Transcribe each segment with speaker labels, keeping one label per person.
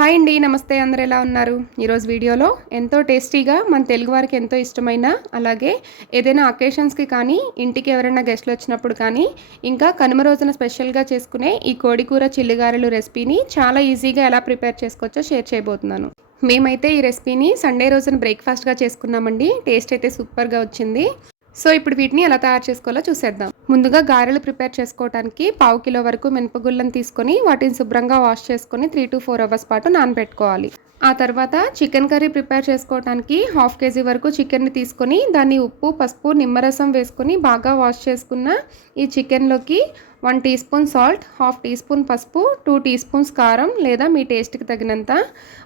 Speaker 1: Hi అండి నమస్తే అందరు ఎలా ఉన్నారు? ఈరోజు వీడియోలో ఎంతో టేస్టీగా మన తెలుగు వారికి ఎంతో ఇష్టమైన అలాగే ఏదైనా అకేషన్స్కి కానీ ఇంటికి ఎవరైనా గెస్ట్లు వచ్చినప్పుడు కానీ ఇంకా కనుమ రోజున స్పెషల్గా చేసుకునే ఈ కోడికూర చిల్లిగారెలు రెసిపీని చాలా ఈజీగా ఎలా ప్రిపేర్ చేసుకోవచ్చో షేర్ చేయబోతున్నాను. మేమైతే ఈ రెసిపీని సండే రోజున బ్రేక్ఫాస్ట్గా చేసుకున్నామండి. టేస్ట్ అయితే సూపర్గా వచ్చింది. సో ఇప్పుడు వీటిని ఎలా తయారు చేసుకోవాలో చూసేద్దాం. ముందుగా గారెలు ప్రిపేర్ చేసుకోవడానికి పావు కిలో వరకు మినపగుళ్ళను తీసుకొని వాటిని శుభ్రంగా వాష్ చేసుకొని త్రీ టు ఫోర్ అవర్స్ పాటు నానబెట్టుకోవాలి. ఆ తర్వాత చికెన్ కర్రీ ప్రిపేర్ చేసుకోవడానికి హాఫ్ కేజీ వరకు చికెన్ని తీసుకొని దాన్ని ఉప్పు పసుపు నిమ్మరసం వేసుకొని బాగా వాష్ చేసుకున్న ఈ చికెన్లోకి one teaspoon salt half teaspoon పసుపు టూ టీ స్పూన్స్ కారం లేదా మీ టేస్ట్కి తగినంత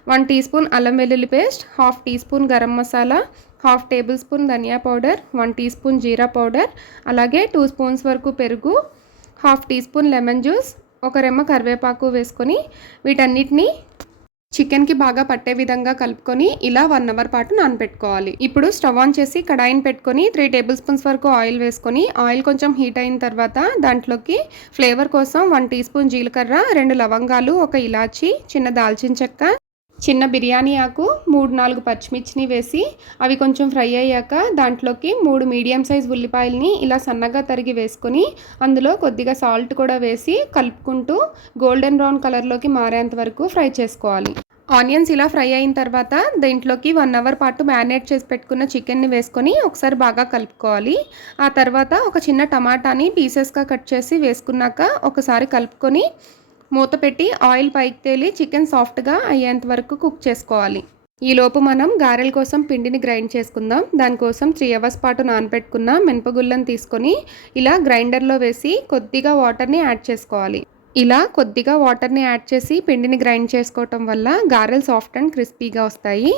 Speaker 1: వన్ టీ స్పూన్ అల్లం వెల్లుల్లి paste half teaspoon garam masala half tablespoon ధనియా పౌడర్ వన్ టీ స్పూన్ జీరా పౌడర్ అలాగే టూ స్పూన్స్ వరకు పెరుగు half teaspoon lemon juice ఒక రెమ్మ కరివేపాకు వేసుకొని వీటన్నిటిని చికెన్కి బాగా పట్టే విధంగా కలుపుకొని ఇలా వన్ అవర్ పాటు నానబెట్టుకోవాలి. ఇప్పుడు స్టవ్ ఆన్ చేసి కడాయిని పెట్టుకొని త్రీ టేబుల్ స్పూన్స్ వరకు ఆయిల్ వేసుకొని ఆయిల్ కొంచెం హీట్ అయిన తర్వాత దాంట్లోకి ఫ్లేవర్ కోసం వన్ టీ స్పూన్ జీలకర్ర రెండు లవంగాలు ఒక ఇలాచి చిన్న దాల్చిన చెక్క చిన్న బిర్యానీ ఆకు మూడు నాలుగు పచ్చిమిర్చిని వేసి అవి కొంచెం ఫ్రై అయ్యాక దాంట్లోకి మూడు మీడియం సైజ్ ఉల్లిపాయలని ఇలా సన్నగా తరిగి వేసుకొని అందులో కొద్దిగా సాల్ట్ కూడా వేసి కలుపుకుంటూ గోల్డెన్ బ్రౌన్ కలర్లోకి మారేంత వరకు ఫ్రై చేసుకోవాలి. ఆనియన్స్ ఇలా ఫ్రై అయిన తర్వాత దీంట్లోకి వన్ అవర్ పాటు మ్యారినేట్ చేసి పెట్టుకున్న చికెన్ని వేసుకొని ఒకసారి బాగా కలుపుకోవాలి. ఆ తర్వాత ఒక చిన్న టమాటాని పీసెస్గా కట్ చేసి వేసుకున్నాక ఒకసారి కలుపుకొని మూత పెట్టి ఆయిల్ పైకి తేలి చికెన్ సాఫ్ట్గా అయ్యేంత వరకు కుక్ చేసుకోవాలి. ఈలోపు మనం గారెల కోసం పిండిని గ్రైండ్ చేసుకుందాం. దానికోసం త్రీ అవర్స్ పాటు నానబెట్టుకున్న మినపగుళ్ళను తీసుకొని ఇలా గ్రైండర్లో వేసి కొద్దిగా వాటర్ని యాడ్ చేసుకోవాలి. ఇలా కొద్దిగా వాటర్ని యాడ్ చేసి పిండిని గ్రైండ్ చేసుకోవటం వల్ల గారెలు సాఫ్ట్ అండ్ క్రిస్పీగా వస్తాయి.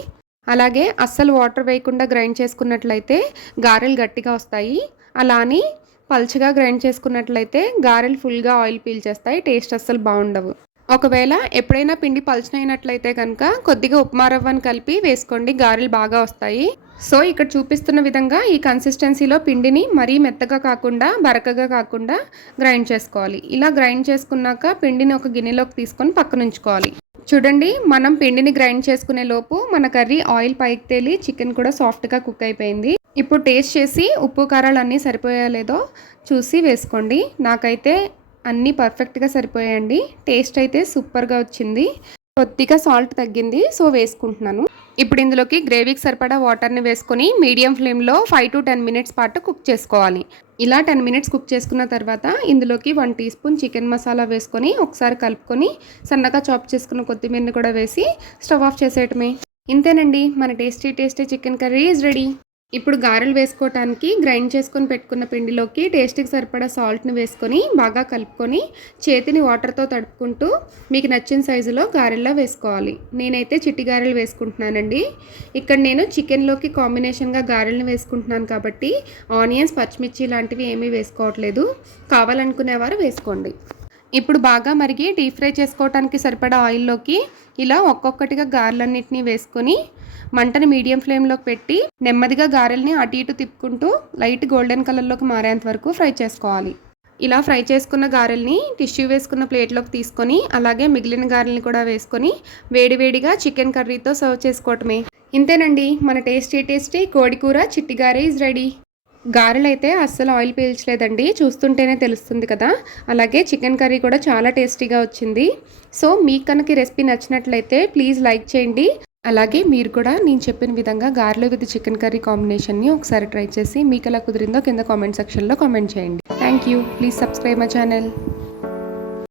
Speaker 1: అలాగే అస్సలు వాటర్ వేయకుండా గ్రైండ్ చేసుకున్నట్లయితే గారెలు గట్టిగా వస్తాయి. అలా అని పల్చగా గ్రైండ్ చేసుకున్నట్లయితే గారెలు ఫుల్గా ఆయిల్ పీల్చేస్తాయి టేస్ట్ అస్సలు బాగుండవు. ఒకవేళ ఎప్పుడైనా పిండి పలచనైనట్లయితే కనుక కొద్దిగా ఉప్మా రవ్వను కలిపి వేసుకోండి గారెలు బాగా వస్తాయి. సో ఇక్కడ చూపిస్తున్న విధంగా ఈ కన్సిస్టెన్సీలో పిండిని మరీ మెత్తగా కాకుండా బరకగా కాకుండా గ్రైండ్ చేసుకోవాలి. ఇలా గ్రైండ్ చేసుకున్నాక పిండిని ఒక గిన్నెలోకి తీసుకొని పక్కనుంచుకోవాలి చూడండి మనం పిండిని గ్రైండ్ చేసుకునే లోపు మన కర్రీ ఆయిల్ పైకి తేలి చికెన్ కూడా సాఫ్ట్గా కుక్ అయిపోయింది. ఇప్పుడు టేస్ట్ చేసి ఉప్పు కారాలు అన్నీ సరిపోయా లేదో చూసి వేసుకోండి. నాకైతే అన్నీ పర్ఫెక్ట్గా సరిపోయాయండి. టేస్ట్ అయితే సూపర్గా వచ్చింది. కొద్దిగా సాల్ట్ తగ్గింది సో వేసుకుంటున్నాను. ఇప్పుడు ఇందులోకి గ్రేవీకి సరిపడా వాటర్ని వేసుకొని మీడియం ఫ్లేమ్లో ఫైవ్ టు టెన్ మినిట్స్ పాటు కుక్ చేసుకోవాలి. ఇలా టెన్ మినిట్స్ కుక్ చేసుకున్న తర్వాత ఇందులోకి one teaspoon chicken masala వేసుకొని ఒకసారి కలుపుకొని సన్నగా చాప్ చేసుకున్న కొత్తిమీరని కూడా వేసి స్టవ్ ఆఫ్ చేసేయటమే. ఇంతేనండి. మన tasty tasty chicken curry is ready ఇప్పుడు గారెలు వేసుకోవటానికి గ్రైండ్ చేసుకొని పెట్టుకున్న పిండిలోకి టేస్ట్కి సరిపడా సాల్ట్ని వేసుకొని బాగా కలుపుకొని చేతిని వాటర్తో తడుపుకుంటూ మీకు నచ్చిన సైజులో గారెల్లో వేసుకోవాలి. నేనైతే చిట్టి గారెలు వేసుకుంటున్నానండి. ఇక్కడ నేను చికెన్లోకి కాంబినేషన్గా గారెలను వేసుకుంటున్నాను కాబట్టి ఆనియన్స్ పచ్చిమిర్చి లాంటివి ఏమీ వేసుకోవట్లేదు. కావాలనుకునేవారు వేసుకోండి. ఇప్పుడు బాగా మరిగి డీప్ ఫ్రై చేసుకోవడానికి సరిపడా ఆయిల్లోకి ఇలా ఒక్కొక్కటిగా గారెలన్నింటినీ వేసుకొని మంటని మీడియం ఫ్లేమ్లోకి పెట్టి నెమ్మదిగా గారెల్ని అటు ఇటు తిప్పుకుంటూ లైట్ గోల్డెన్ కలర్లోకి మారేంత వరకు ఫ్రై చేసుకోవాలి. ఇలా ఫ్రై చేసుకున్న గారెల్ని టిష్యూ వేసుకున్న ప్లేట్లోకి తీసుకొని అలాగే మిగిలిన గారెల్ని కూడా వేసుకొని వేడివేడిగా చికెన్ కర్రీతో సర్వ్ చేసుకోవటమే. ఇంతేనండి. మన టేస్టీ టేస్టీ కోడికూర చిట్టి గారె ఈజ్ రెడీ. గారెలు అయితే అస్సలు ఆయిల్ పీల్చలేదండి. చూస్తుంటేనే తెలుస్తుంది కదా. అలాగే చికెన్ కర్రీ కూడా చాలా టేస్టీగా వచ్చింది. సో మీకు కనుక రెసిపీ నచ్చినట్లయితే ప్లీజ్ లైక్ చేయండి. అలాగే మీరు కూడా నేను చెప్పిన విధంగా గారెలు విత్ చికెన్ కర్రీ కాంబినేషన్ని ఒకసారి ట్రై చేసి మీకు ఎలా కుదిరిందో కింద కామెంట్ సెక్షన్లో కామెంట్ చేయండి. Thank you. Please subscribe my channel.